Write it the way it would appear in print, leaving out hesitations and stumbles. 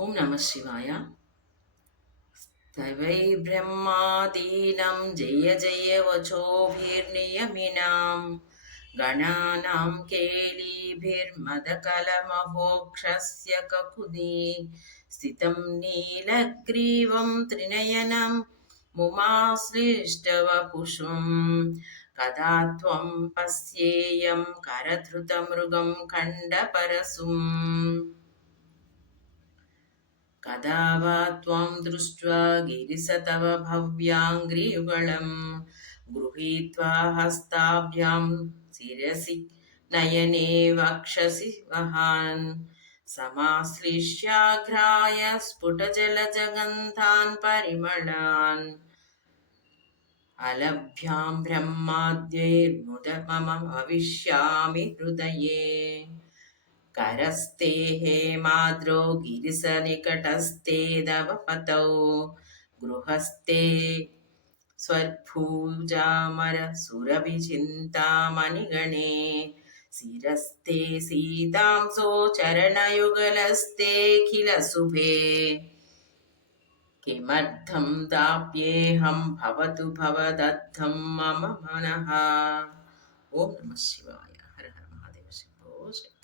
ಓಂ ನಮಃ ಶಿವಾಯ. ತವೈ ಬ್ರಹ್ಮಾದೀನಂ ಜಯ ಜಯ ವಚೋಭಿರ್ನಿಯಮಿನಾಂ ಗಣಾನಾಂ ಕೇಳಿಭಿರ್ಮದಕಲಮಹೋಕ್ಷಸ್ಯ ಕಕುದಿ ಸ್ಥಿತಂ ನೀಲಗ್ರೀವಂ ತ್ರಿನಯನಂ ಮುಮಾಶ್ಲಿಷ್ಟವಪುಷಂ ಕದಾ ತ್ವಂ ಪಶ್ಯೇಯಂ ಕರಧೃತಮೃಗಂ ಖಂಡಪರಸುಂ कदा वा त्वां दृष्ट्वा गिरिसतव भव्याङ्घ्रियुगळं गृहीत्वा हस्ताभ्यां शिरसि नयने वक्षसि वहान् समाश्लिष्याघ्राय स्फुटजलजगन्धान् परिमलान् अलभ्यां ब्रह्माद्यैर्मुद मम भविष्यामि हृदये करस्ते हेमाद्रौ गिरिसनिकटस्ते दवपतौ गृहस्ते स्वद्भुजामरसुरभिचिन्तामणिगणे शिरस्ते सीतांसो चरणयुगलस्तेऽखिलशुभे किमर्थं दाप्येऽहं भवतु भवदद्धं मम मनः. ओम नमः शिवाय. हर हर महादेव. शंभो शंकर.